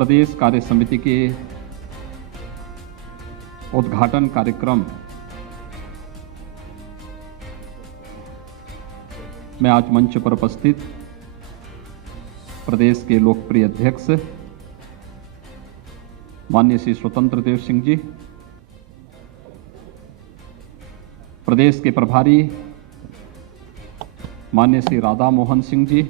प्रदेश कार्य समिति के उद्घाटन कार्यक्रम में आज मंच पर उपस्थित प्रदेश के लोकप्रिय अध्यक्ष माननीय श्री स्वतंत्र देव सिंह जी, प्रदेश के प्रभारी माननीय श्री राधा मोहन सिंह जी,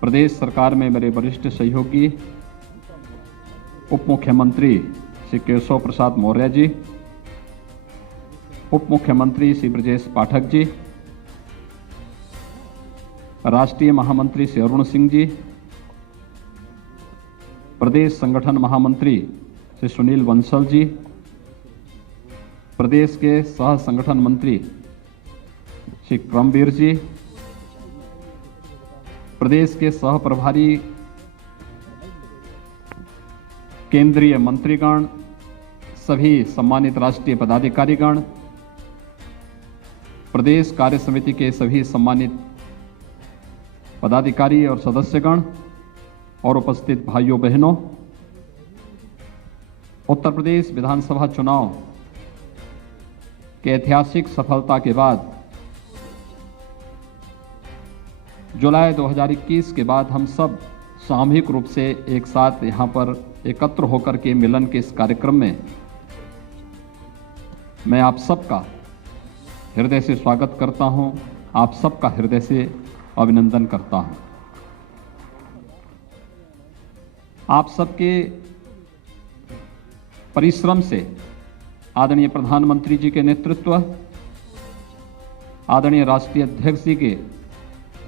प्रदेश सरकार में मेरे वरिष्ठ सहयोगी उप मुख्यमंत्री श्री केशव प्रसाद मौर्य जी, उप मुख्यमंत्री श्री ब्रजेश पाठक जी, राष्ट्रीय महामंत्री श्री अरुण सिंह जी, प्रदेश संगठन महामंत्री श्री सुनील बंसल जी, प्रदेश के सह संगठन मंत्री श्री क्रमवीर जी, प्रदेश के सह प्रभारी केंद्रीय मंत्रीगण, सभी सम्मानित राष्ट्रीय पदाधिकारीगण, प्रदेश कार्य समिति के सभी सम्मानित पदाधिकारी और सदस्यगण और उपस्थित भाइयों बहनों, उत्तर प्रदेश विधानसभा चुनाव के ऐतिहासिक सफलता के बाद जुलाई 2021 के बाद हम सब सामूहिक रूप से एक साथ यहाँ पर एकत्र होकर के मिलन के इस कार्यक्रम में मैं आप सबका हृदय से स्वागत करता हूँ, आप सबका हृदय से अभिनंदन करता हूँ। आप सबके परिश्रम से आदरणीय प्रधानमंत्री जी के नेतृत्व, आदरणीय राष्ट्रीय अध्यक्ष जी के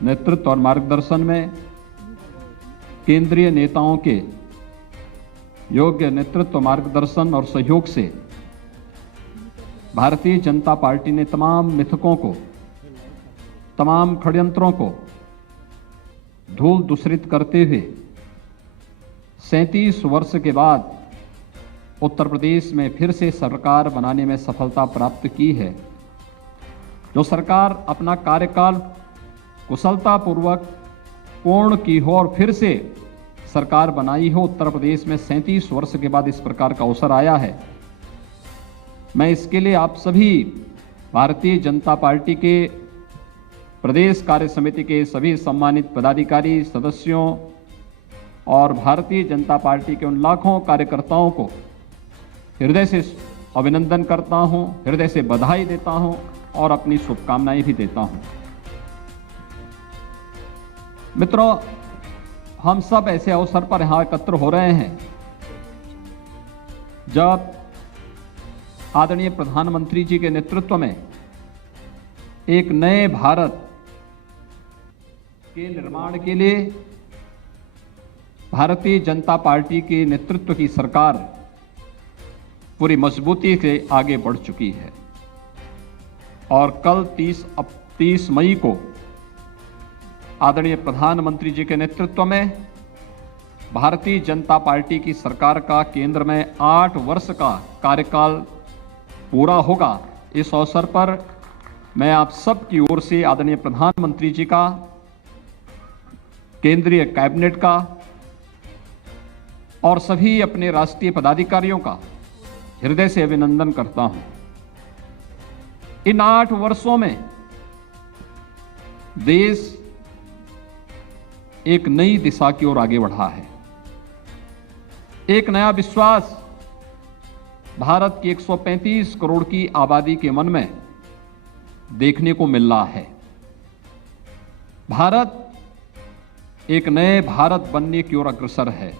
नेतृत्व और मार्गदर्शन में, केंद्रीय नेताओं के योग्य नेतृत्व, मार्गदर्शन और सहयोग से भारतीय जनता पार्टी ने तमाम मिथकों को, तमाम षड्यंत्रों को धूल दूषरित करते हुए 37 वर्ष के बाद उत्तर प्रदेश में फिर से सरकार बनाने में सफलता प्राप्त की है। जो सरकार अपना कार्यकाल कुशलतापूर्वक पूर्ण की हो और फिर से सरकार बनाई हो, उत्तर प्रदेश में 37 वर्ष के बाद इस प्रकार का अवसर आया है। मैं इसके लिए आप सभी भारतीय जनता पार्टी के प्रदेश कार्य समिति के सभी सम्मानित पदाधिकारी, सदस्यों और भारतीय जनता पार्टी के उन लाखों कार्यकर्ताओं को हृदय से अभिनंदन करता हूं, हृदय से बधाई देता हूं और अपनी शुभकामनाएं भी देता हूं। मित्रों, हम सब ऐसे अवसर पर यहां एकत्र हो रहे हैं जब आदरणीय प्रधानमंत्री जी के नेतृत्व में एक नए भारत के निर्माण के लिए भारतीय जनता पार्टी के नेतृत्व की सरकार पूरी मजबूती से आगे बढ़ चुकी है। और कल 30 मई को आदरणीय प्रधानमंत्री जी के नेतृत्व में भारतीय जनता पार्टी की सरकार का केंद्र में 8 वर्ष का कार्यकाल पूरा होगा। इस अवसर पर मैं आप सब की ओर से आदरणीय प्रधानमंत्री जी का, केंद्रीय कैबिनेट का और सभी अपने राष्ट्रीय पदाधिकारियों का हृदय से अभिनंदन करता हूं। इन 8 वर्षों में देश एक नई दिशा की ओर आगे बढ़ा है। एक नया विश्वास भारत की 135 करोड़ की आबादी के मन में देखने को मिल रहा है। भारत एक नए भारत बनने की ओर अग्रसर है।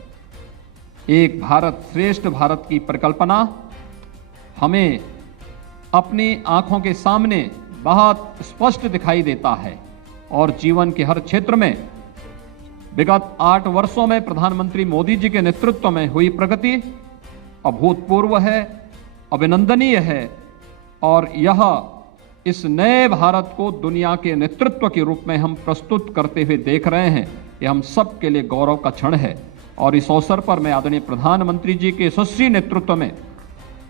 एक भारत श्रेष्ठ भारत की परिकल्पना हमें अपनी आंखों के सामने बहुत स्पष्ट दिखाई देता है और जीवन के हर क्षेत्र में विगत 8 वर्षों में प्रधानमंत्री मोदी जी के नेतृत्व में हुई प्रगति अभूतपूर्व है, अभिनंदनीय है और यह इस नए भारत को दुनिया के नेतृत्व के रूप में हम प्रस्तुत करते हुए देख रहे हैं। यह हम सब के लिए गौरव का क्षण है। और इस अवसर पर मैं आदरणीय प्रधानमंत्री जी के यशस्वी नेतृत्व में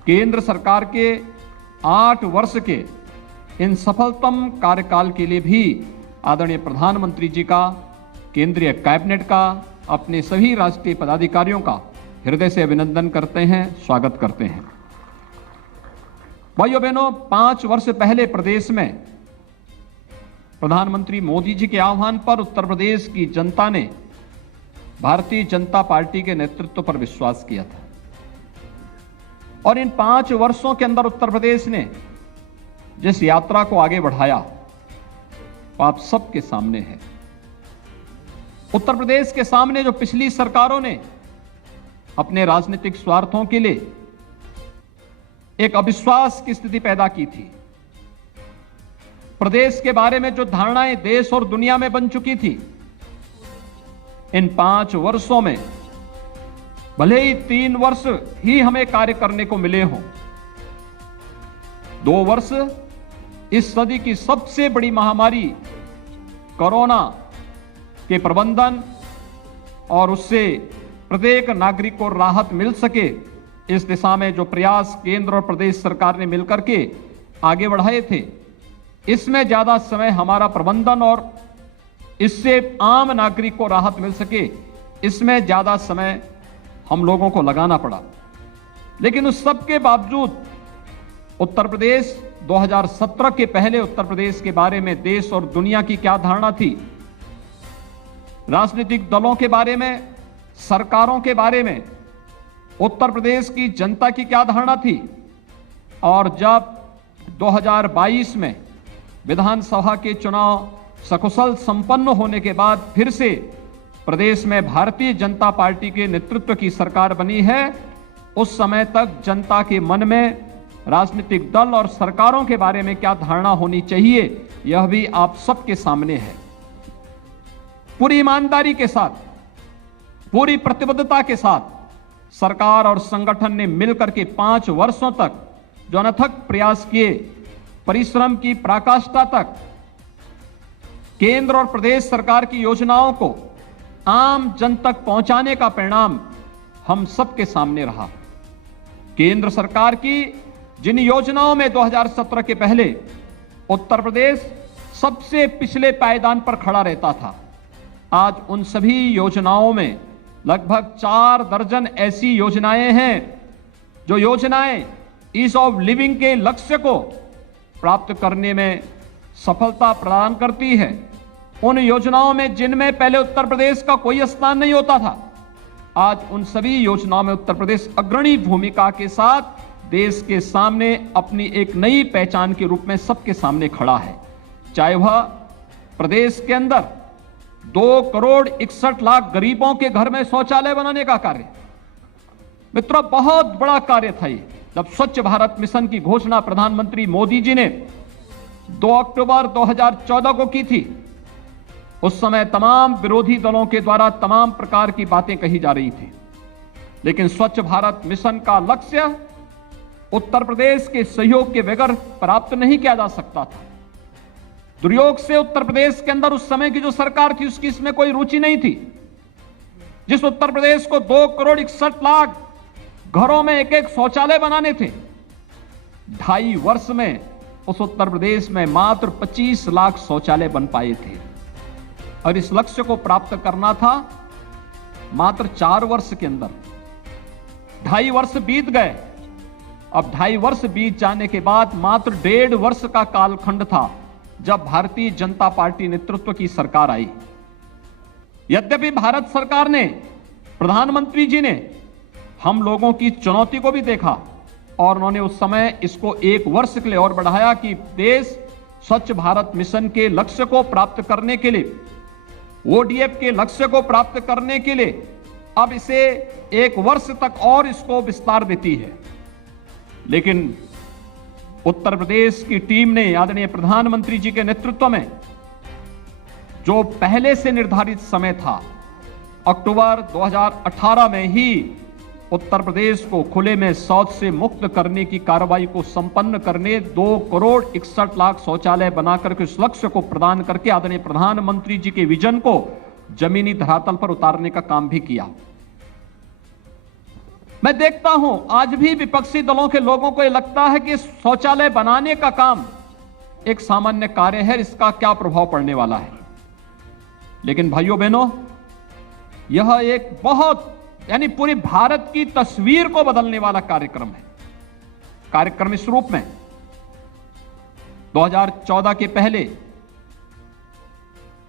केंद्र सरकार के 8 वर्ष के इन सफलतम कार्यकाल के लिए भी आदरणीय प्रधानमंत्री जी का, केंद्रीय कैबिनेट का, अपने सभी राष्ट्रीय पदाधिकारियों का हृदय से अभिनंदन करते हैं, स्वागत करते हैं। भाइयों बहनों, 5 वर्ष पहले प्रदेश में प्रधानमंत्री मोदी जी के आह्वान पर उत्तर प्रदेश की जनता ने भारतीय जनता पार्टी के नेतृत्व पर विश्वास किया था और इन 5 वर्षों के अंदर उत्तर प्रदेश ने जिस यात्रा को आगे बढ़ाया वो आप सबके सामने है। उत्तर प्रदेश के सामने जो पिछली सरकारों ने अपने राजनीतिक स्वार्थों के लिए एक अविश्वास की स्थिति पैदा की थी, प्रदेश के बारे में जो धारणाएं देश और दुनिया में बन चुकी थी, इन 5 वर्षों में भले ही 3 वर्ष ही हमें कार्य करने को मिले हों, 2 वर्ष इस सदी की सबसे बड़ी महामारी कोरोना के प्रबंधन और उससे प्रत्येक नागरिक को राहत मिल सके, इस दिशा में जो प्रयास केंद्र और प्रदेश सरकार ने मिलकर के आगे बढ़ाए थे, इसमें ज्यादा समय हमारा प्रबंधन और इससे आम नागरिक को राहत मिल सके, इसमें ज्यादा समय हम लोगों को लगाना पड़ा। लेकिन उस सब के बावजूद उत्तर प्रदेश 2017 के पहले उत्तर प्रदेश के बारे में देश और दुनिया की क्या धारणा थी, राजनीतिक दलों के बारे में, सरकारों के बारे में उत्तर प्रदेश की जनता की क्या धारणा थी, और जब 2022 में विधानसभा के चुनाव सकुशल संपन्न होने के बाद फिर से प्रदेश में भारतीय जनता पार्टी के नेतृत्व की सरकार बनी है, उस समय तक जनता के मन में राजनीतिक दल और सरकारों के बारे में क्या धारणा होनी चाहिए, यह भी आप सबके सामने है। पूरी ईमानदारी के साथ, पूरी प्रतिबद्धता के साथ सरकार और संगठन ने मिलकर के 5 वर्षों तक जो अनथक प्रयास किए, परिश्रम की पराकाष्ठा तक केंद्र और प्रदेश सरकार की योजनाओं को आम जन तक पहुंचाने का परिणाम हम सबके सामने रहा। केंद्र सरकार की जिन योजनाओं में 2017 के पहले उत्तर प्रदेश सबसे पिछले पायदान पर खड़ा रहता था, आज उन सभी योजनाओं में लगभग 4 दर्जन ऐसी योजनाएं हैं जो योजनाएं ईज ऑफ लिविंग के लक्ष्य को प्राप्त करने में सफलता प्रदान करती है। उन योजनाओं में जिनमें पहले उत्तर प्रदेश का कोई स्थान नहीं होता था, आज उन सभी योजनाओं में उत्तर प्रदेश अग्रणी भूमिका के साथ देश के सामने अपनी एक नई पहचान के रूप में सबके सामने खड़ा है। चाहे वह प्रदेश के अंदर 2,61,00,000 गरीबों के घर में शौचालय बनाने का कार्य, मित्रों बहुत बड़ा कार्य था ये। जब स्वच्छ भारत मिशन की घोषणा प्रधानमंत्री मोदी जी ने 2 अक्टूबर 2014 को की थी, उस समय तमाम विरोधी दलों के द्वारा तमाम प्रकार की बातें कही जा रही थी, लेकिन स्वच्छ भारत मिशन का लक्ष्य उत्तर प्रदेश के सहयोग के बगैर प्राप्त नहीं किया जा सकता था। दुर्योग से उत्तर प्रदेश के अंदर उस समय की जो सरकार थी उसकी इसमें कोई रुचि नहीं थी। जिस उत्तर प्रदेश को 2,61,00,000 घरों में एक शौचालय बनाने थे, 2.5 वर्ष में उस उत्तर प्रदेश में मात्र 25 लाख शौचालय बन पाए थे, और इस लक्ष्य को प्राप्त करना था मात्र 4 वर्ष के अंदर। 2.5 वर्ष बीत गए। अब 2.5 वर्ष बीत जाने के बाद मात्र 1.5 वर्ष का कालखंड था जब भारतीय जनता पार्टी नेतृत्व की सरकार आई। यद्यपि भारत सरकार ने, प्रधानमंत्री जी ने हम लोगों की चुनौती को भी देखा और उन्होंने उस समय इसको 1 वर्ष के लिए और बढ़ाया कि देश स्वच्छ भारत मिशन के लक्ष्य को प्राप्त करने के लिए, ODF के लक्ष्य को प्राप्त करने के लिए अब इसे 1 वर्ष तक और इसको विस्तार देती है। लेकिन उत्तर प्रदेश की टीम ने आदरणीय प्रधानमंत्री जी के नेतृत्व में जो पहले से निर्धारित समय था, अक्टूबर 2018 में ही उत्तर प्रदेश को खुले में शौच से मुक्त करने की कार्रवाई को संपन्न करने 2,61,00,000 शौचालय बनाकर के उस लक्ष्य को प्रदान करके आदरणीय प्रधानमंत्री जी के विजन को जमीनी धरातल पर उतारने का काम भी किया। मैं देखता हूं आज भी विपक्षी दलों के लोगों को यह लगता है कि शौचालय बनाने का काम एक सामान्य कार्य है, इसका क्या प्रभाव पड़ने वाला है। लेकिन भाइयों बहनों, यह एक बहुत यानी पूरे भारत की तस्वीर को बदलने वाला कार्यक्रम है। कार्यक्रम इस रूप में 2014 के पहले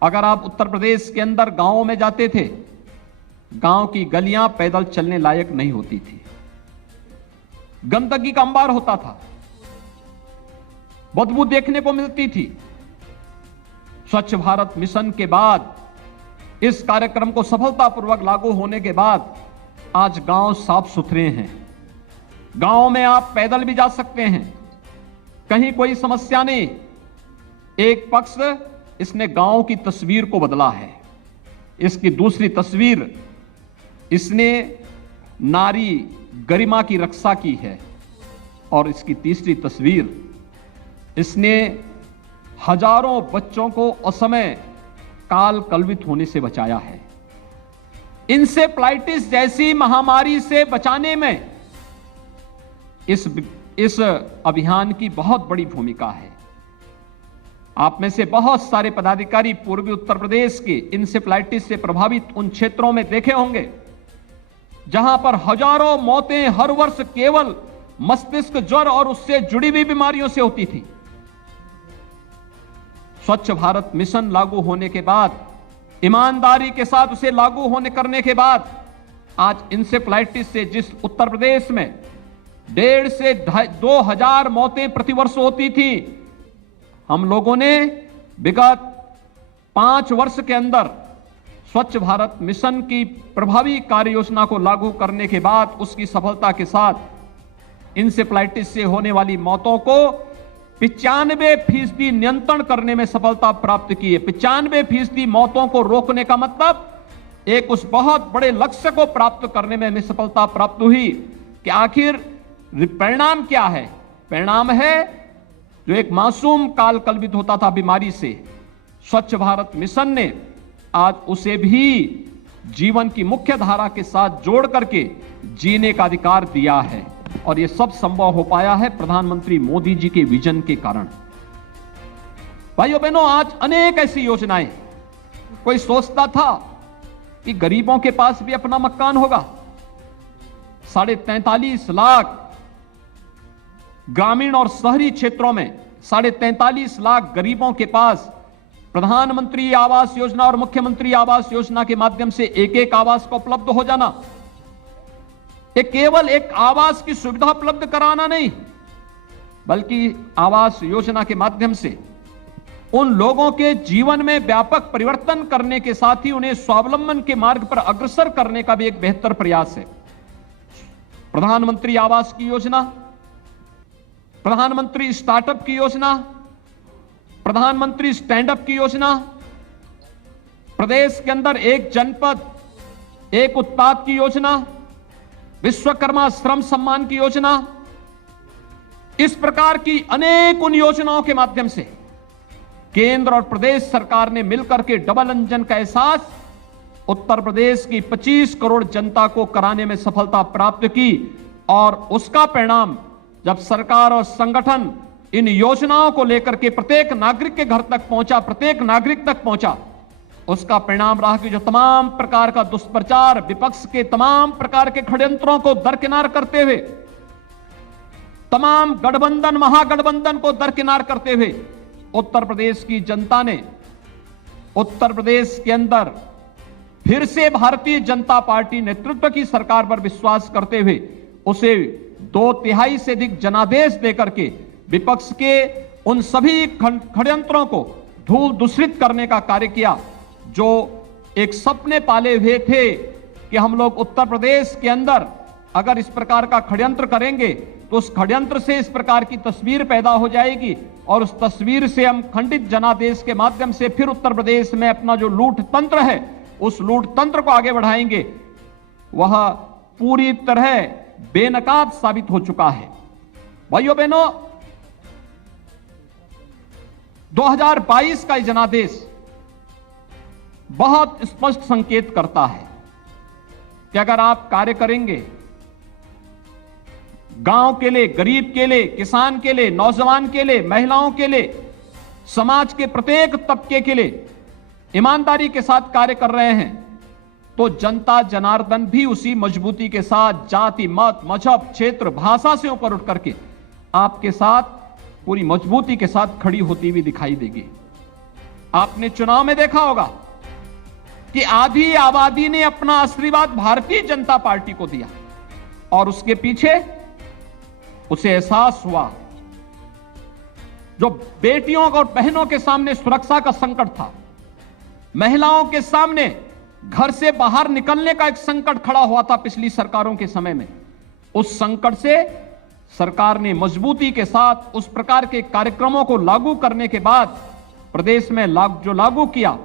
अगर आप उत्तर प्रदेश के अंदर गांवों में जाते थे, गांव की गलियां पैदल चलने लायक नहीं होती थी, गंदगी का अंबार होता था, बदबू देखने को मिलती थी। स्वच्छ भारत मिशन के बाद, इस कार्यक्रम को सफलतापूर्वक लागू होने के बाद आज गांव साफ सुथरे हैं। गांव में आप पैदल भी जा सकते हैं, कहीं कोई समस्या नहीं। एक पक्ष इसने गांव की तस्वीर को बदला है, इसकी दूसरी तस्वीर इसने नारी गरिमा की रक्षा की है, और इसकी तीसरी तस्वीर इसने हजारों बच्चों को असमय काल कलवित होने से बचाया है। इंसेफ्लाइटिस जैसी महामारी से बचाने में इस अभियान की बहुत बड़ी भूमिका है। आप में से बहुत सारे पदाधिकारी पूर्वी उत्तर प्रदेश के इंसेफ्लाइटिस से प्रभावित उन क्षेत्रों में देखे होंगे जहां पर हजारों मौतें हर वर्ष केवल मस्तिष्क ज्वर और उससे जुड़ी हुई बीमारियों से होती थी। स्वच्छ भारत मिशन लागू होने के बाद, ईमानदारी के साथ उसे लागू होने करने के बाद, आज इंसेफ्लाइटिस से जिस उत्तर प्रदेश में 1.5 से 2,000 मौतें प्रतिवर्ष होती थी, हम लोगों ने विगत 5 वर्ष के अंदर स्वच्छ भारत मिशन की प्रभावी कार्य योजना को लागू करने के बाद उसकी सफलता के साथ इंसेफ्लाइटिस से होने वाली मौतों को 95% नियंत्रण करने में सफलता प्राप्त की है। 95% मौतों को रोकने का मतलब एक उस बहुत बड़े लक्ष्य को प्राप्त करने में हमें सफलता प्राप्त हुई कि आखिर परिणाम क्या है? परिणाम है जो एक मासूम काल कलवित होता था बीमारी से, स्वच्छ भारत मिशन ने आज उसे भी जीवन की मुख्य धारा के साथ जोड़ करके जीने का अधिकार दिया है, और यह सब संभव हो पाया है प्रधानमंत्री मोदी जी के विजन के कारण। भाइयों बहनों, आज अनेक ऐसी योजनाएं, कोई सोचता था कि गरीबों के पास भी अपना मकान होगा। 43.5 लाख ग्रामीण और शहरी क्षेत्रों में 43.5 लाख गरीबों के पास प्रधानमंत्री आवास योजना और मुख्यमंत्री आवास योजना के माध्यम से एक आवास को उपलब्ध हो जाना। ये केवल एक आवास की सुविधा उपलब्ध कराना नहीं, बल्कि आवास योजना के माध्यम से उन लोगों के जीवन में व्यापक परिवर्तन करने के साथ ही उन्हें स्वावलंबन के मार्ग पर अग्रसर करने का भी एक बेहतर प्रयास है। प्रधानमंत्री आवास की योजना, प्रधानमंत्री स्टार्टअप की योजना, प्रधानमंत्री स्टैंड अप की योजना, प्रदेश के अंदर एक जनपद एक उत्पाद की योजना, विश्वकर्मा श्रम सम्मान की योजना, इस प्रकार की अनेक उन योजनाओं के माध्यम से केंद्र और प्रदेश सरकार ने मिलकर के डबल इंजन का एहसास उत्तर प्रदेश की 25 करोड़ जनता को कराने में सफलता प्राप्त की। और उसका परिणाम जब सरकार और संगठन इन योजनाओं को लेकर के प्रत्येक नागरिक के घर तक पहुंचा, प्रत्येक नागरिक तक पहुंचा, उसका परिणाम रहा कि जो तमाम प्रकार का दुष्प्रचार, विपक्ष के तमाम प्रकार के षड्यंत्रों को दरकिनार करते हुए, तमाम गठबंधन महागठबंधन को दरकिनार करते हुए उत्तर प्रदेश की जनता ने उत्तर प्रदेश के अंदर फिर से भारतीय जनता पार्टी नेतृत्व की सरकार पर विश्वास करते हुए उसे 2/3 से अधिक जनादेश देकर के विपक्ष के उन सभी षड्यंत्रों को धूल दूषित करने का कार्य किया। जो एक सपने पाले हुए थे कि हम लोग उत्तर प्रदेश के अंदर अगर इस प्रकार का षड्यंत्र करेंगे तो उस षड्यंत्र से इस प्रकार की तस्वीर पैदा हो जाएगी और उस तस्वीर से हम खंडित जनादेश के माध्यम से फिर उत्तर प्रदेश में अपना जो लूट तंत्र है उस लूट तंत्र को आगे बढ़ाएंगे, वह पूरी तरह बेनकाब साबित हो चुका है। भाइयों बहनों, 2022 का जनादेश बहुत स्पष्ट संकेत करता है कि अगर आप कार्य करेंगे गांव के लिए, गरीब के लिए, किसान के लिए, नौजवान के लिए, महिलाओं के लिए, समाज के प्रत्येक तबके के लिए ईमानदारी के साथ कार्य कर रहे हैं, तो जनता जनार्दन भी उसी मजबूती के साथ जाति, मत, मजहब, क्षेत्र, भाषा से ऊपर उठ करके आपके साथ पूरी मजबूती के साथ खड़ी होती हुई दिखाई देगी। आपने चुनाव में देखा होगा कि आधी आबादी ने अपना आशीर्वाद भारतीय जनता पार्टी को दिया और उसके पीछे उसे एहसास हुआ जो बेटियों और बहनों के सामने सुरक्षा का संकट था, महिलाओं के सामने घर से बाहर निकलने का एक संकट खड़ा हुआ था पिछली सरकारों के समय में, उस संकट से सरकार ने मजबूती के साथ उस प्रकार के कार्यक्रमों को लागू करने के बाद प्रदेश में जो लागू किया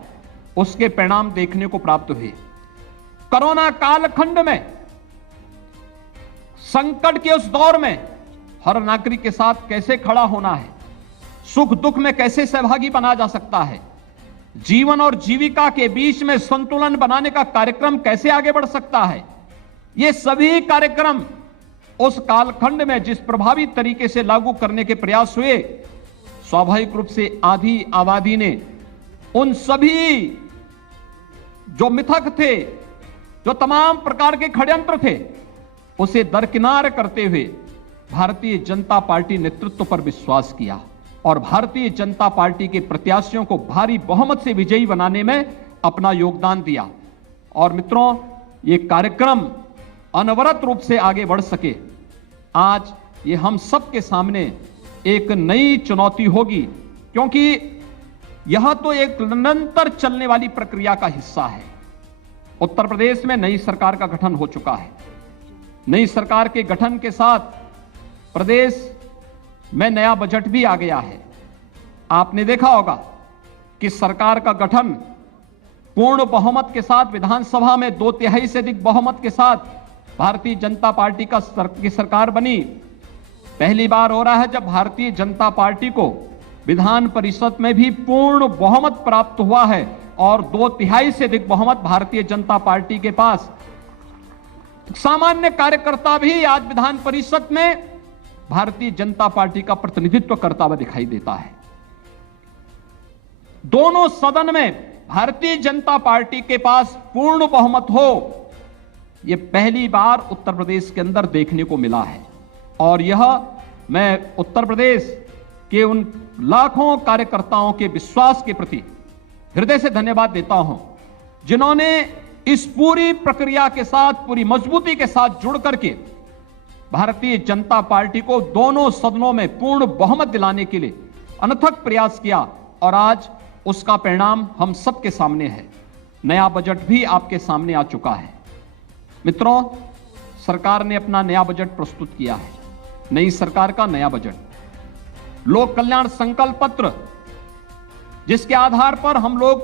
उसके परिणाम देखने को प्राप्त हुए। कोरोना कालखंड में, संकट के उस दौर में हर नागरिक के साथ कैसे खड़ा होना है, सुख दुख में कैसे सहभागी बना जा सकता है, जीवन और जीविका के बीच में संतुलन बनाने का कार्यक्रम कैसे आगे बढ़ सकता है, ये सभी कार्यक्रम उस कालखंड में जिस प्रभावी तरीके से लागू करने के प्रयास हुए, स्वाभाविक रूप से आधी आबादी ने उन सभी जो मिथक थे, जो तमाम प्रकार के षड्यंत्र थे, उसे दरकिनार करते हुए भारतीय जनता पार्टी नेतृत्व पर विश्वास किया और भारतीय जनता पार्टी के प्रत्याशियों को भारी बहुमत से विजयी बनाने में अपना योगदान दिया। और मित्रों, ये कार्यक्रम अनवरत रूप से आगे बढ़ सके, आज ये हम सबके सामने एक नई चुनौती होगी, क्योंकि यह तो एक निरंतर चलने वाली प्रक्रिया का हिस्सा है। उत्तर प्रदेश में नई सरकार का गठन हो चुका है। नई सरकार के गठन के साथ प्रदेश में नया बजट भी आ गया है। आपने देखा होगा कि सरकार का गठन पूर्ण बहुमत के साथ विधानसभा में 2/3 से अधिक बहुमत के साथ भारतीय जनता पार्टी की सरकार बनी। पहली बार हो रहा है जब भारतीय जनता पार्टी को विधान परिषद में भी पूर्ण बहुमत प्राप्त हुआ है और 2/3 से अधिक बहुमत भारतीय जनता पार्टी के पास। सामान्य कार्यकर्ता भी आज विधान परिषद में भारतीय जनता पार्टी का प्रतिनिधित्व करता हुआ दिखाई देता है। दोनों सदन में भारतीय जनता पार्टी के पास पूर्ण बहुमत हो, यह पहली बार उत्तर प्रदेश के अंदर देखने को मिला है। और यह मैं उत्तर प्रदेश के उन लाखों कार्यकर्ताओं के विश्वास के प्रति हृदय से धन्यवाद देता हूं, जिन्होंने इस पूरी प्रक्रिया के साथ, पूरी मजबूती के साथ जुड़ करके भारतीय जनता पार्टी को दोनों सदनों में पूर्ण बहुमत दिलाने के लिए अनथक प्रयास किया और आज उसका परिणाम हम सबके सामने है। नया बजट भी आपके सामने आ चुका है। मित्रों, सरकार ने अपना नया बजट प्रस्तुत किया है। नई सरकार का नया बजट लोक कल्याण संकल्प पत्र, जिसके आधार पर हम लोग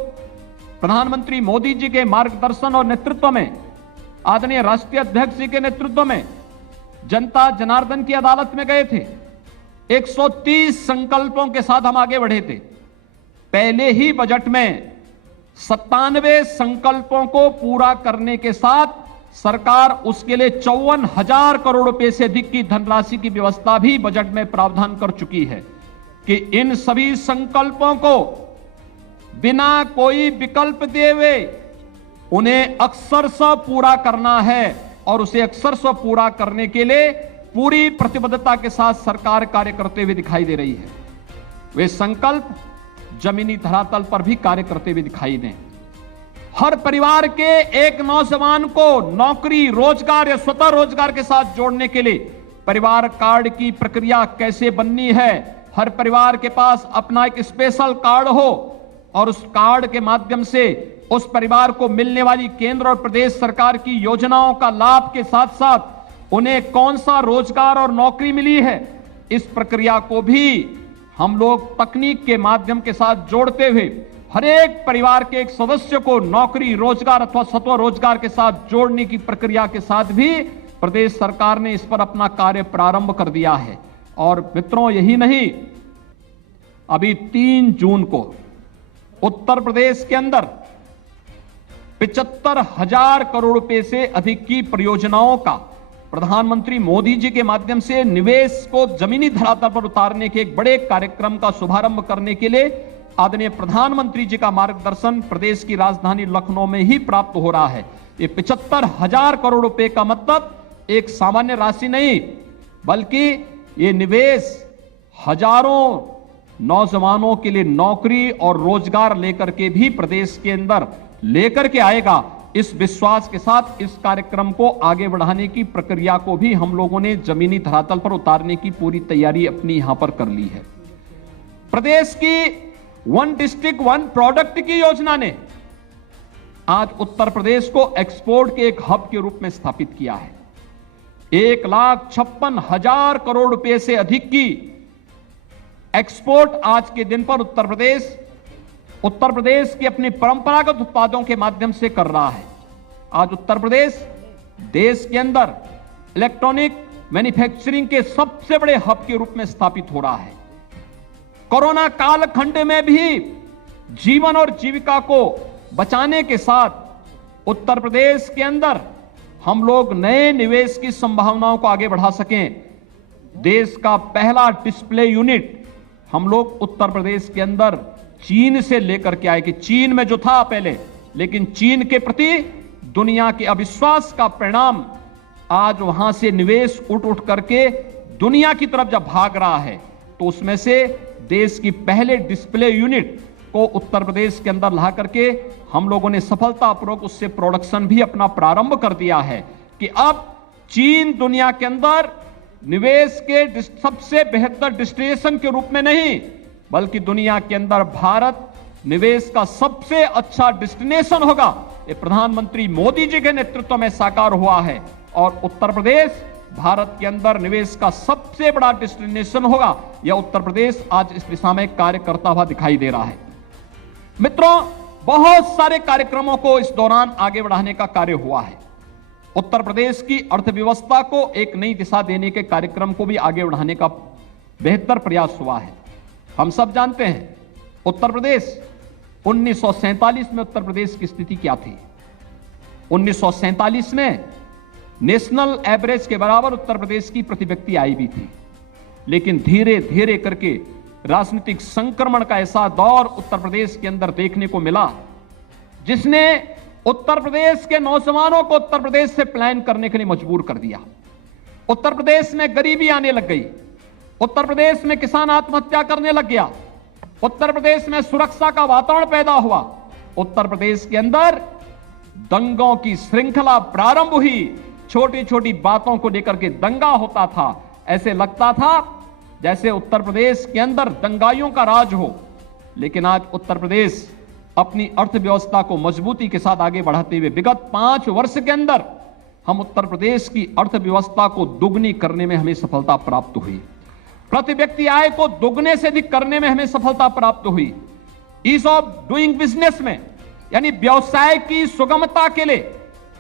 प्रधानमंत्री मोदी जी के मार्गदर्शन और नेतृत्व में, आदरणीय राष्ट्रीय अध्यक्ष जी के नेतृत्व में जनता जनार्दन की अदालत में गए थे। 130 संकल्पों के साथ हम आगे बढ़े थे। पहले ही बजट में 97 संकल्पों को पूरा करने के साथ सरकार उसके लिए 54,000 करोड़ रुपए से अधिक की धनराशि की व्यवस्था भी बजट में प्रावधान कर चुकी है कि इन सभी संकल्पों को बिना कोई विकल्प दिए हुए उन्हें अक्षरशः पूरा करना है और उसे अक्षरशः पूरा करने के लिए पूरी प्रतिबद्धता के साथ सरकार कार्य करते हुए दिखाई दे रही है। वे संकल्प जमीनी धरातल पर भी कार्य करते हुए दिखाई दें। हर परिवार के एक नौजवान को नौकरी, रोजगार या स्वतः रोजगार के साथ जोड़ने के लिए परिवार कार्ड की प्रक्रिया कैसे बननी है, हर परिवार के पास अपना एक स्पेशल कार्ड हो और उस कार्ड के माध्यम से उस परिवार को मिलने वाली केंद्र और प्रदेश सरकार की योजनाओं का लाभ के साथ साथ उन्हें कौन सा रोजगार और नौकरी मिली है, इस प्रक्रिया को भी हम लोग तकनीक के माध्यम के साथ जोड़ते हुए हर एक परिवार के एक सदस्य को नौकरी, रोजगार अथवा स्वतः रोजगार के साथ जोड़ने की प्रक्रिया के साथ भी प्रदेश सरकार ने इस पर अपना कार्य प्रारंभ कर दिया है। और मित्रों, यही नहीं, अभी 3 जून को उत्तर प्रदेश के अंदर 75,000 करोड़ रुपए से अधिक की परियोजनाओं का प्रधानमंत्री मोदी जी के माध्यम से निवेश को जमीनी धरातल पर उतारने के एक बड़े कार्यक्रम का शुभारंभ करने के लिए आदरणीय प्रधानमंत्री जी का मार्गदर्शन प्रदेश की राजधानी लखनऊ में ही प्राप्त हो रहा है। ये 75,000 करोड़ रुपए का मतलब एक सामान्य राशि नहीं, बल्कि ये निवेश हजारों नौजवानों के लिए नौकरी और रोजगार लेकर के भी प्रदेश के अंदर लेकर के आएगा। इस विश्वास के साथ इस कार्यक्रम को आगे बढ़ाने की प्रक्रिया को भी हम लोगों ने जमीनी धरातल पर उतारने की पूरी तैयारी अपनी यहां पर कर ली है। प्रदेश की वन डिस्ट्रिक्ट वन प्रोडक्ट की योजना ने आज उत्तर प्रदेश को एक्सपोर्ट के एक हब के रूप में स्थापित किया है। 1,56,000 करोड़ रुपए से अधिक की एक्सपोर्ट आज के दिन पर उत्तर प्रदेश के अपने परंपरागत उत्पादों के माध्यम से कर रहा है। आज उत्तर प्रदेश देश के अंदर इलेक्ट्रॉनिक मैन्युफैक्चरिंग के सबसे बड़े हब के रूप में स्थापित हो रहा है। कोरोना कालखंड में भी जीवन और जीविका को बचाने के साथ उत्तर प्रदेश के अंदर हम लोग नए निवेश की संभावनाओं को आगे बढ़ा सकें। देश का पहला डिस्प्ले यूनिट हम लोग उत्तर प्रदेश के अंदर चीन से लेकर के आए कि चीन में जो था पहले, लेकिन चीन के प्रति दुनिया के अविश्वास का परिणाम आज वहां से निवेश उठ करके दुनिया की तरफ जब भाग रहा है, तो उसमें से देश की पहले डिस्प्ले यूनिट को उत्तर प्रदेश के अंदर ला करके हम लोगों ने सफलतापूर्वक उससे प्रोडक्शन भी अपना प्रारंभ कर दिया है कि अब चीन दुनिया के अंदर निवेश के सबसे बेहतर डेस्टिनेशन के रूप में नहीं, बल्कि दुनिया के अंदर भारत निवेश का सबसे अच्छा डेस्टिनेशन होगा। ये प्रधानमंत्री मोदी जी के नेतृत्व में साकार हुआ है और उत्तर प्रदेश भारत के अंदर निवेश का सबसे बड़ा डेस्टिनेशन होगा। यह उत्तर प्रदेश आज इस दिशा में कार्य करता हुआ दिखाई दे रहा है। मित्रों, बहुत सारे कार्यक्रमों को इस दौरान आगे बढ़ाने का कार्य हुआ है। उत्तर प्रदेश की अर्थव्यवस्था को एक नई दिशा देने के कार्यक्रम को भी आगे बढ़ाने का बेहतर प्रयास हुआ है। हम सब जानते हैं उत्तर प्रदेश 1947 में उत्तर प्रदेश की स्थिति क्या थी। 1947 में नेशनल एवरेज के बराबर उत्तर प्रदेश की प्रति व्यक्ति आय भी थी, लेकिन धीरे धीरे करके राजनीतिक संक्रमण का ऐसा दौर उत्तर प्रदेश के अंदर देखने को मिला, जिसने उत्तर प्रदेश के नौजवानों को उत्तर प्रदेश से पलायन करने के लिए मजबूर कर दिया। उत्तर प्रदेश में गरीबी आने लग गई, उत्तर प्रदेश में किसान आत्महत्या करने लग गया, उत्तर प्रदेश में सुरक्षा का वातावरण पैदा हुआ, उत्तर प्रदेश के अंदर दंगों की श्रृंखला प्रारंभ हुई। छोटी छोटी बातों को लेकर के दंगा होता था, ऐसे लगता था जैसे उत्तर प्रदेश के अंदर दंगाइयों का राज हो। लेकिन आज उत्तर प्रदेश अपनी अर्थव्यवस्था को मजबूती के साथ आगे बढ़ाते हुए विगत 5 वर्ष के अंदर हम उत्तर प्रदेश की अर्थव्यवस्था को दुगनी करने में हमें सफलता प्राप्त हुई। प्रति व्यक्ति आय को दुगने से अधिक करने में हमें सफलता प्राप्त हुई। ईज ऑफ डूइंग बिजनेस में, यानी व्यवसाय की सुगमता के लिए,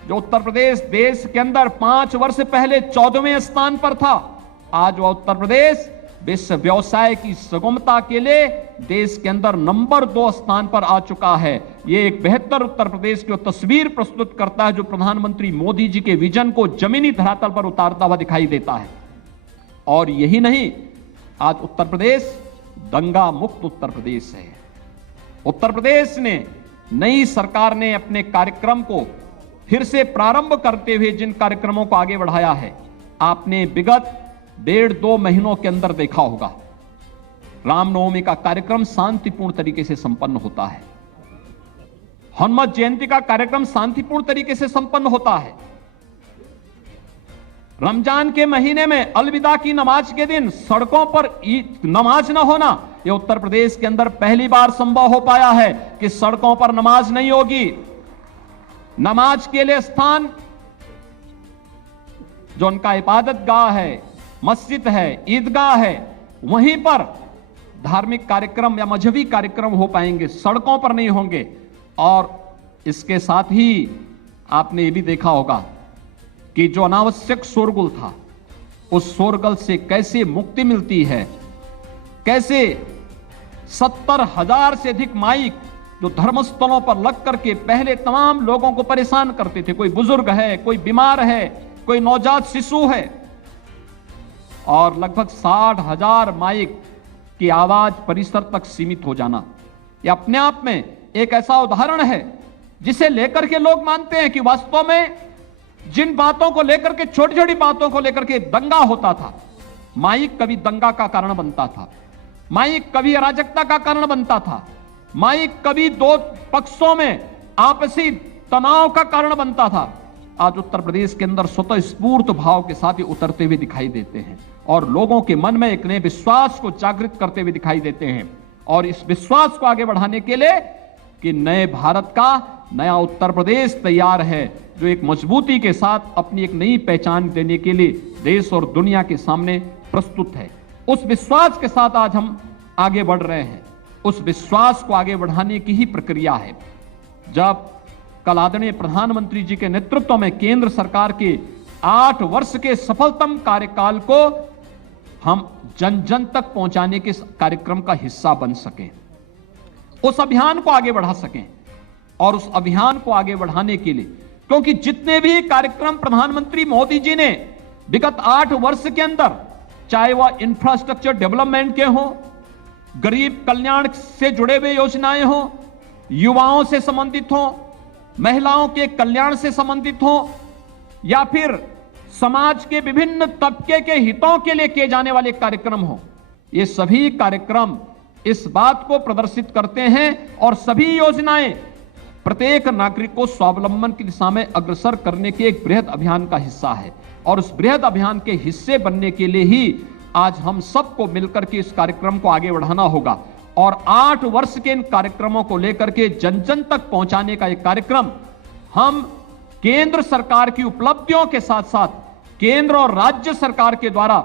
जो उत्तर प्रदेश देश के अंदर 5 वर्ष पहले 14वें स्थान पर था, आज वह उत्तर प्रदेश विश्व व्यवसाय की सुगमता के लिए देश के अंदर नंबर 2 स्थान पर आ चुका है। यह एक बेहतर उत्तर प्रदेश की तस्वीर प्रस्तुत करता है, जो प्रधानमंत्री मोदी जी के विजन को जमीनी धरातल पर उतारता हुआ दिखाई देता है। और यही नहीं, आज उत्तर प्रदेश दंगा मुक्त उत्तर प्रदेश है। उत्तर प्रदेश ने, नई सरकार ने अपने कार्यक्रम को फिर से प्रारंभ करते हुए जिन कार्यक्रमों को आगे बढ़ाया है, आपने विगत 1.5-2 महीनों के अंदर देखा होगा। रामनवमी का कार्यक्रम शांतिपूर्ण तरीके से संपन्न होता है, हनुमत जयंती का कार्यक्रम शांतिपूर्ण तरीके से संपन्न होता है, रमजान के महीने में अलविदा की नमाज के दिन सड़कों पर नमाज ना होना, यह उत्तर प्रदेश के अंदर पहली बार संभव हो पाया है कि सड़कों पर नमाज नहीं होगी। नमाज के लिए स्थान जो उनका इबादत गाह है, मस्जिद है, ईदगाह है, वहीं पर धार्मिक कार्यक्रम या मजहबी कार्यक्रम हो पाएंगे, सड़कों पर नहीं होंगे। और इसके साथ ही आपने ये भी देखा होगा कि जो अनावश्यक शोरगुल था, उस शोरगुल से कैसे मुक्ति मिलती है, कैसे 70,000 से अधिक माइक जो धर्मस्थलों पर लग करके पहले तमाम लोगों को परेशान करते थे, कोई बुजुर्ग है, कोई बीमार है, कोई नवजात शिशु है, और लगभग 60,000 माइक की आवाज परिसर तक सीमित हो जाना, यह अपने आप में एक ऐसा उदाहरण है जिसे लेकर के लोग मानते हैं कि वास्तव में जिन बातों को लेकर के, छोटी छोटी बातों को लेकर के दंगा होता था, माइक कभी दंगा का कारण बनता था, माइक कभी अराजकता का कारण बनता था, माइक कभी दो पक्षों में आपसी तनाव का कारण बनता था। आज उत्तर प्रदेश के अंदर स्वतः स्फूर्त भाव के साथ ही उतरते हुए दिखाई देते हैं और लोगों के मन में एक नए विश्वास को जागृत करते हुए दिखाई देते हैं। और इस विश्वास को आगे बढ़ाने के लिए कि नए भारत का नया उत्तर प्रदेश तैयार है, जो एक मजबूती के साथ अपनी एक नई पहचान देने के लिए देश और दुनिया के सामने प्रस्तुत है। उस विश्वास के साथ आज हम आगे बढ़ रहे हैं। उस विश्वास को आगे बढ़ाने की ही प्रक्रिया है। जब कल आदरणीय प्रधानमंत्री जी के नेतृत्व में केंद्र सरकार के 8 वर्ष के सफलतम कार्यकाल को हम जन जन तक पहुंचाने के कार्यक्रम का हिस्सा बन सकें, उस अभियान को आगे बढ़ा सकें। और उस अभियान को आगे बढ़ाने के लिए, क्योंकि जितने भी कार्यक्रम प्रधानमंत्री मोदी जी ने विगत 8 वर्ष के अंदर, चाहे वह इंफ्रास्ट्रक्चर डेवलपमेंट के हो, गरीब कल्याण से जुड़े हुए योजनाएं हो, युवाओं से संबंधित हो, महिलाओं के कल्याण से संबंधित हो, या फिर समाज के विभिन्न तबके के हितों के लिए किए जाने वाले कार्यक्रम हो, ये सभी कार्यक्रम इस बात को प्रदर्शित करते हैं और सभी योजनाएं प्रत्येक नागरिक को स्वावलंबन की दिशा में अग्रसर करने के एक बृहद अभियान का हिस्सा है। और उस बृहद अभियान के हिस्से बनने के लिए ही आज हम सबको मिलकर के इस कार्यक्रम को आगे बढ़ाना होगा। और 8 वर्ष के इन कार्यक्रमों को लेकर के जन जन तक पहुंचाने का एक कार्यक्रम हम केंद्र सरकार की उपलब्धियों के साथ साथ केंद्र और राज्य सरकार के द्वारा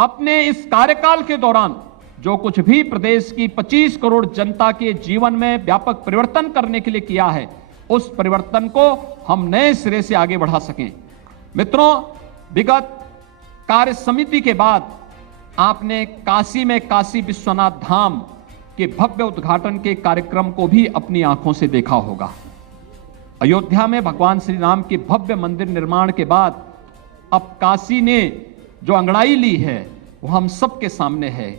अपने इस कार्यकाल के दौरान जो कुछ भी प्रदेश की 25 करोड़ जनता के जीवन में व्यापक परिवर्तन करने के लिए किया है, उस परिवर्तन को हम नए सिरे से आगे बढ़ा सकें। मित्रों, विगत कार्य समिति के बाद आपने काशी में काशी विश्वनाथ धाम के भव्य उद्घाटन के कार्यक्रम को भी अपनी आंखों से देखा होगा। अयोध्या में भगवान श्री राम के भव्य मंदिर निर्माण के बाद अब काशी ने जो अंगड़ाई ली है वो हम सबके सामने है।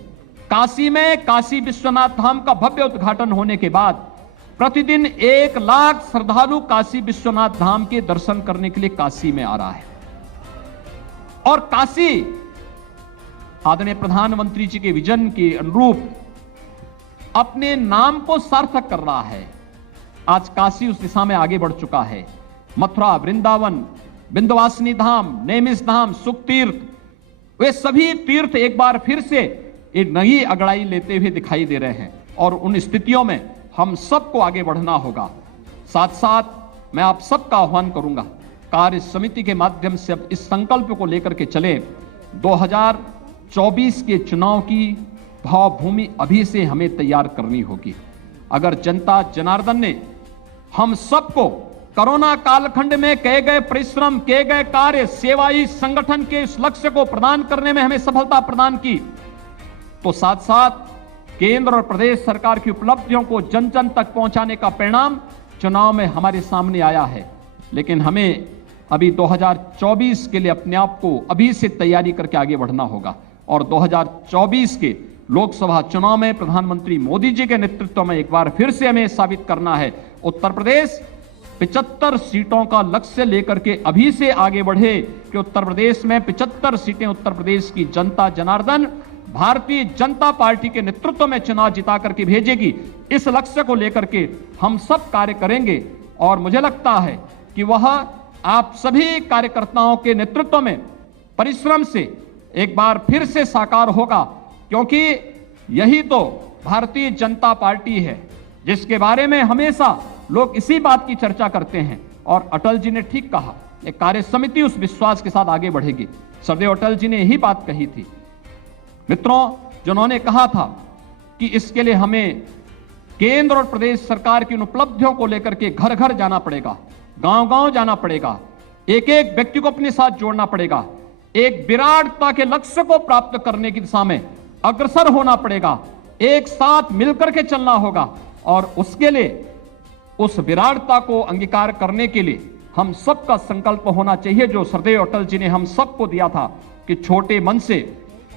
काशी में काशी विश्वनाथ धाम का भव्य उद्घाटन होने के बाद प्रतिदिन 1 लाख श्रद्धालु काशी विश्वनाथ धाम के दर्शन करने के लिए काशी में आ रहा है। और काशी आदरणीय प्रधानमंत्री जी के विजन के अनुरूप अपने नाम को सार्थक कर रहा है। आज काशी उस दिशा में आगे बढ़ चुका है। मथुरा, वृंदावन, विंध्यवासिनी धाम, नेमिष धाम, सुख तीर्थ, वे सभी तीर्थ एक बार फिर से एक नई अगड़ाई लेते हुए दिखाई दे रहे हैं। और उन स्थितियों में हम सबको आगे बढ़ना होगा। साथ साथ मैं आप सबका आह्वान करूंगा, कार्य समिति के माध्यम से अब इस संकल्प को लेकर के चले। 2024 के चुनाव की भावभूमि अभी से हमें तैयार करनी होगी। अगर जनता जनार्दन ने हम सबको कोरोना कालखंड में किए गए परिश्रम, किए गए कार्य, सेवाई संगठन के इस लक्ष्य को प्रदान करने में हमें सफलता प्रदान की, तो साथ साथ केंद्र और प्रदेश सरकार की उपलब्धियों को जन जन तक पहुंचाने का परिणाम चुनाव में हमारे सामने आया है। लेकिन हमें अभी 2024 के लिए अपने आप को अभी से तैयारी करके आगे बढ़ना होगा। और 2024 के लोकसभा चुनाव में प्रधानमंत्री मोदी जी के नेतृत्व में एक बार फिर से हमें साबित करना है, उत्तर प्रदेश 75 सीटों का लक्ष्य लेकर के अभी से आगे बढ़े कि उत्तर प्रदेश में 75 सीटें उत्तर प्रदेश की जनता जनार्दन भारतीय जनता पार्टी के नेतृत्व में चुनाव जिता करके भेजेगी। इस लक्ष्य को लेकर के हम सब कार्य करेंगे और मुझे लगता है कि वह आप सभी कार्यकर्ताओं के नेतृत्व में परिश्रम से एक बार फिर से साकार होगा, क्योंकि यही तो भारतीय जनता पार्टी है जिसके बारे में हमेशा लोग इसी बात की चर्चा करते हैं। और अटल जी ने ठीक कहा, एक कार्य समिति उस विश्वास के साथ आगे बढ़ेगी। सरदेव अटल जी ने यही बात कही थी मित्रों, जिन्होंने कहा था कि इसके लिए हमें केंद्र और प्रदेश सरकार की उन उपलब्धियों को लेकर के घर घर जाना पड़ेगा, गांव-गांव जाना पड़ेगा, एक एक व्यक्ति को अपने साथ जोड़ना पड़ेगा, एक विराटता के लक्ष्य को प्राप्त करने की दिशा में अग्रसर होना पड़ेगा, एक साथ मिलकर के चलना होगा। और उसके लिए, उस विराटता को अंगीकार करने के लिए हम सबका संकल्प होना चाहिए, जो सरदेव अटल जी ने हम सबको दिया था कि छोटे मन से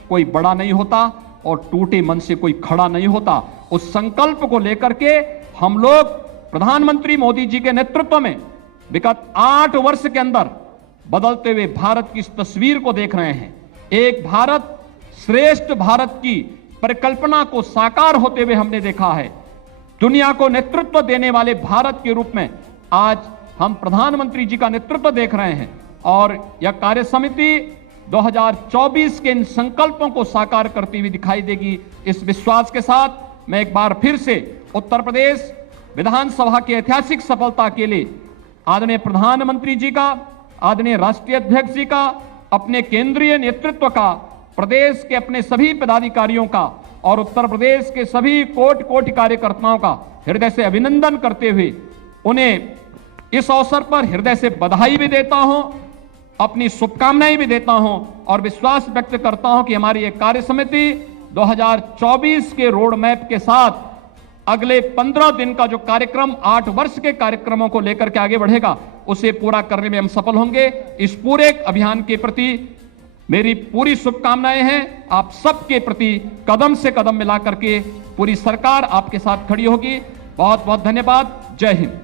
कोई बड़ा नहीं होता और टूटे मन से कोई खड़ा नहीं होता। उस संकल्प को लेकर के हम लोग प्रधानमंत्री मोदी जी के नेतृत्व में विगत 8 वर्ष के अंदर बदलते हुए भारत की इस तस्वीर को देख रहे हैं। एक भारत श्रेष्ठ भारत की परिकल्पना को साकार होते हुए हमने देखा है। दुनिया को नेतृत्व देने वाले भारत के रूप में आज हम प्रधानमंत्री जी का नेतृत्व देख रहे हैं और यह कार्य समिति 2024 के इन संकल्पों को साकार करती हुई दिखाई देगी। इस विश्वास के साथ मैं एक बार फिर से उत्तर प्रदेश विधानसभा की ऐतिहासिक सफलता के लिए आदरणीय प्रधानमंत्री जी का, आदरणीय राष्ट्रीय अध्यक्ष जी का, अपने केंद्रीय नेतृत्व का, प्रदेश के अपने सभी पदाधिकारियों का और उत्तर प्रदेश के सभी कोटि कोटि कार्यकर्ताओं का हृदय से अभिनंदन करते हुए उन्हें इस अवसर पर हृदय से बधाई भी देता हूं, अपनी शुभकामनाएं भी देता हूं और विश्वास व्यक्त करता हूं कि हमारी ये कार्य समिति 2024 के रोड मैप के साथ अगले 15 दिन का जो कार्यक्रम 8 वर्ष के कार्यक्रमों को लेकर के आगे बढ़ेगा उसे पूरा करने में हम सफल होंगे। इस पूरे अभियान के प्रति मेरी पूरी शुभकामनाएं हैं। आप सबके प्रति कदम से कदम मिला करके पूरी सरकार आपके साथ खड़ी होगी। बहुत बहुत धन्यवाद। जय हिंद।